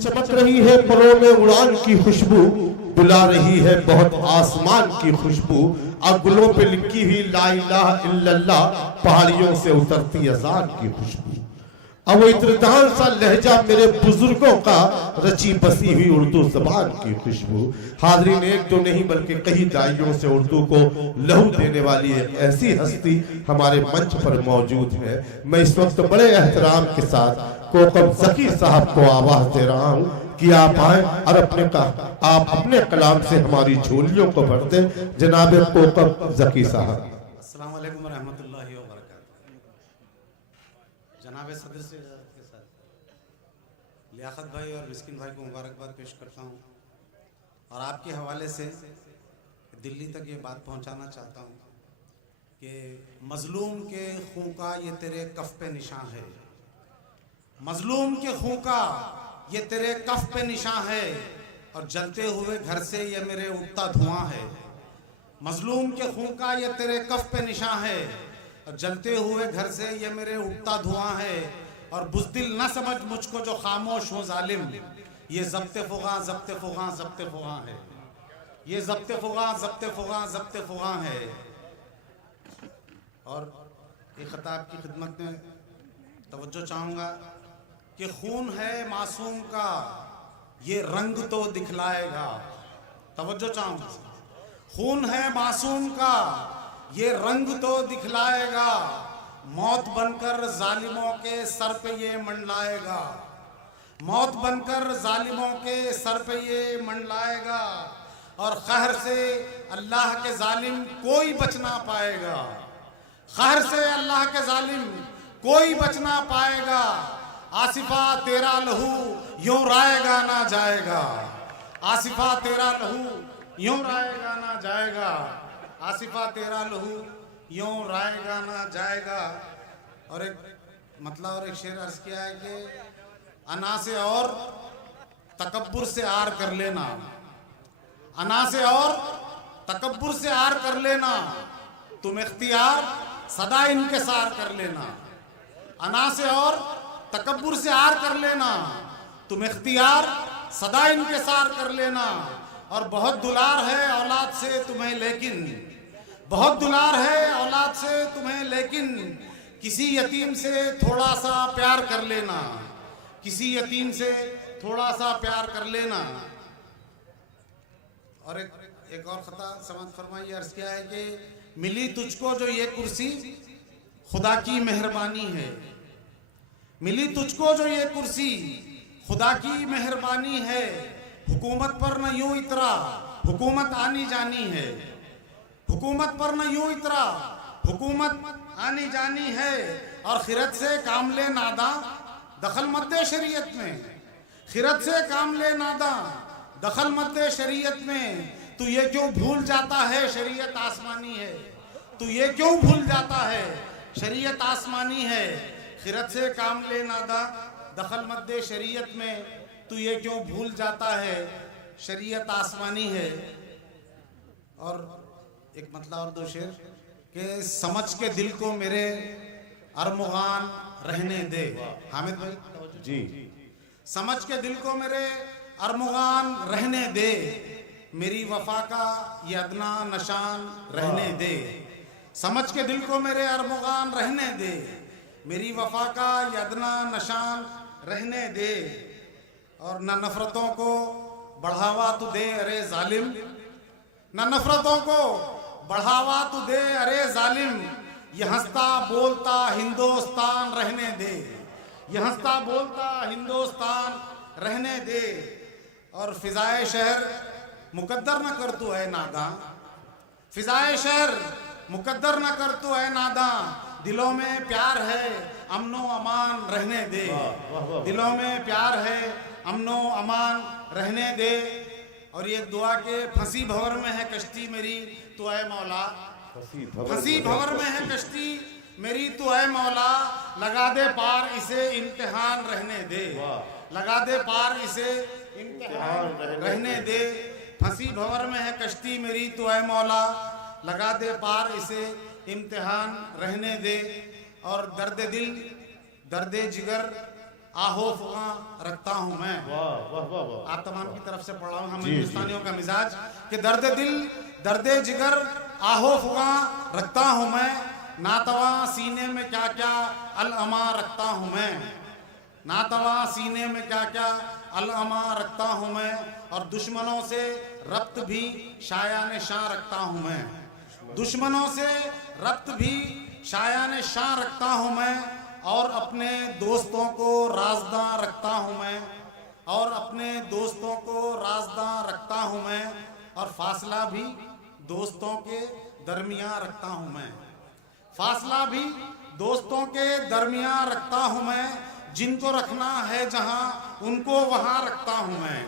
चमक रही है परों में उड़ान की खुशबू, बुला रही है बहुत आसमान की खुशबू। अब गुलों पे लिखी हुई ला इलाहा इल्लल्लाह, पहाड़ियों से उतरती अज़ान की खुशबू। अब वो इत्मीनान सा लहजा मेरे बुजुर्गों का, रची बसी हुई उर्दू ज़बान की खुशबू। हाज़रीन, एक तो नहीं बल्कि कई दाइयों से उर्दू को लहू देने वाली एक ऐसी हस्ती हमारे मंच पर मौजूद है। मैं इस वक्त बड़े एहतराम के साथ कोकब ज़की साहब को आवाज दे रहा हूँ कि आप आए और आप अपने कलाम से हमारी झोलियों को भर दें। जनाब कोकब ज़की साहब। अस्सलाम वालेकुम रहमतुल्लाहि व बरकातहू। जनाब सदर से के साथ लियाकत भाई और मिस्किन भाई को मुबारकबाद पेश करता हूँ और आपके हवाले से दिल्ली तक ये बात पहुँचाना चाहता हूँ कि मजलूम के खून का ये तेरे कफ पे निशान है, मजलूम के खून का ये तेरे कफ पे निशान है, और जलते हुए घर से ये मेरे उठता धुआं है। मजलूम के खून का ये तेरे कफ पे निशान है, और जलते हुए घर से ये मेरे उठता धुआं है। और बुज़दिल न समझ मुझको जो खामोश हो जालिम, ये ज़ब्ते फ़ुग़ां ज़ब्ते फ़ुग़ां ज़ब्ते फ़ुग़ां है, ये ज़ब्ते फ़ुग़ां ज़ब्ते फ़ुग़ां ज़ब्ते फ़ुग़ां है। और एक ख़ताब की खिदमत में तवज्जो चाहूँगा कि खून है मासूम का ये रंग तो दिखलाएगा। तवज्जो चाहूँगा, खून है मासूम का ये रंग तो दिखलाएगा, मौत बनकर जालिमों के सर पे ये मंडलाएगा, मौत बनकर जालिमों के सर पे ये मंडलाएगा। और कहर से अल्लाह के जालिम कोई बच ना पाएगा, कहर से अल्लाह के जालिम कोई बच ना पाएगा। आसिफा तेरा लहू यूं राएगा ना जाएगा, आसिफा तेरा लहू यूं राएगा ना जाएगा, आसिफा तेरा लहू यूं राएगा ना जाएगा। और एक मतलब और एक शेर अर्ज किया है कि अना से और तकब्बुर से आर कर लेना, अना से और तकब्बुर से आर कर लेना, तुम इख्तियार सदा इनकिसार कर लेना। अना से और तकब्बुर से आर कर लेना, तुम इख्तियार सदा इनकिसार कर लेना। और बहुत दुलार है औलाद से तुम्हें लेकिन, बहुत दुलार है औलाद से तुम्हें लेकिन, किसी यतीम से थोड़ा सा प्यार कर लेना, किसी यतीम से थोड़ा सा प्यार कर लेना। और एक और खता समझ फरमाइए, अर्ज किया है कि मिली तुझको जो ये कुर्सी खुदा की मेहरबानी है, मिली तुझको जो ये कुर्सी खुदा की मेहरबानी है। हुकूमत पर न यूं इतरा हुकूमत आनी जानी है, हुकूमत पर न यूं इतरा हुकूमत आनी जानी है। और खिरत से काम ले नादा दखल मत दे शरीयत में, खिरत से काम ले नादा दखल मत दे शरीयत में। तू ये क्यों भूल जाता है शरीयत आसमानी है, तू ये क्यों भूल जाता है शरीयत आसमानी है। खिरत से काम ले नादा दखल मत दे शरीयत में, तू ये क्यों भूल जाता है शरीयत आसमानी है। और एक मतलब और दो शेर कि समझ के दिल को मेरे अरमुगान रहने दे। हामिद भाई जी, समझ के दिल को मेरे अरमुगान रहने दे, मेरी वफा का ये अदना नशान रहने दे। समझ के दिल को मेरे अरमुगान रहने दे, मेरी वफा का ये अदना नशान रहने दे। और न नफरतों को बढ़ावा तू दे अरे जालिम, न नफरतों को बढ़ावा तू दे अरे जालिम। ये हंसता बोलता हिंदुस्तान रहने दे, ये हंसता बोलता हिंदुस्तान रहने दे। और फिजाए शहर मुकद्दर न कर तू है नादा, फिजाए शहर मुकद्दर न कर तू है नादा। दिलों में प्यार है अमनो अमान रहने दे, दिलों में प्यार है अमनो अमान रहने दे। और ये दुआ के फंसी भंवर में है कश्ती मेरी तू है मौला, फंसी भंवर में है कश्ती मेरी तू है मौला। लगा दे पार इसे इम्तिहान रहने दे, लगा दे पार इसे इम्तिहान रहने दे, फंसी भंवर में है कश्ती मेरी तो ऐ मौला, लगा दे पार इसे इम्तिहान रहने दे। और दर्द दिल दर्द जिगर आहो फुगा रखता हूँ मैं। आप तमाम की तरफ से पढ़ रहा हूँ, हम हिंदुस्तानियों का मिजाज कि दर्द दिल दर्द जिगर आहो फुगा रखता हूँ मैं, नातवा सीने में क्या क्या अल-अमा रखता हूँ मैं, नातवा सीने में क्या क्या अल-अमा रखता हूँ मैं। और दुश्मनों से रब्त भी शायान शां रखता हूँ मैं, दुश्मनों से रब्त भी शायान शां रखता हूँ मैं। और अपने दोस्तों को राज़दां रखता हूँ मैं, और अपने दोस्तों को राज़दां रखता हूँ मैं। और फासला भी दोस्तों के दरमियान रखता हूँ मैं, फासला भी दोस्तों के दरमियान रखता हूँ मैं। जिनको रखना है जहाँ उनको वहाँ रखता हूँ मैं,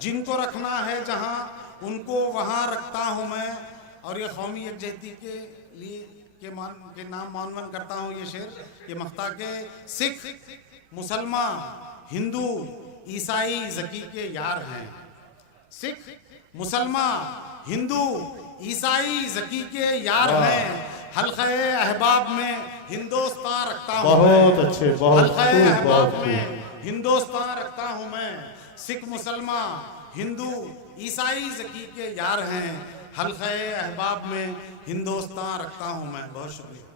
जिनको रखना है जहाँ उनको वहाँ रखता हूँ मैं। और ये कौमी यकजहती के लिए के नाम मानवन करता हूँ ये शेर, ये मख्ता के सिख मुसलमान हिंदू ईसाई ज़की के यार हैं, सिख मुसलमान हिंदू ईसाई ज़की के यार हैं। हल्क़े अहबाब में हिंदुस्तान रखता हूँ बहुत अच्छे, बहुत हल्क़े अहबाब खूब। में हिंदुस्तान रखता हूँ मैं। सिख मुसलमान हिंदू ईसाई ज़की के यार हैं, हल्क़े अहबाब में हिंदुस्तान रखता हूँ मैं। बहुत शुक्रिया।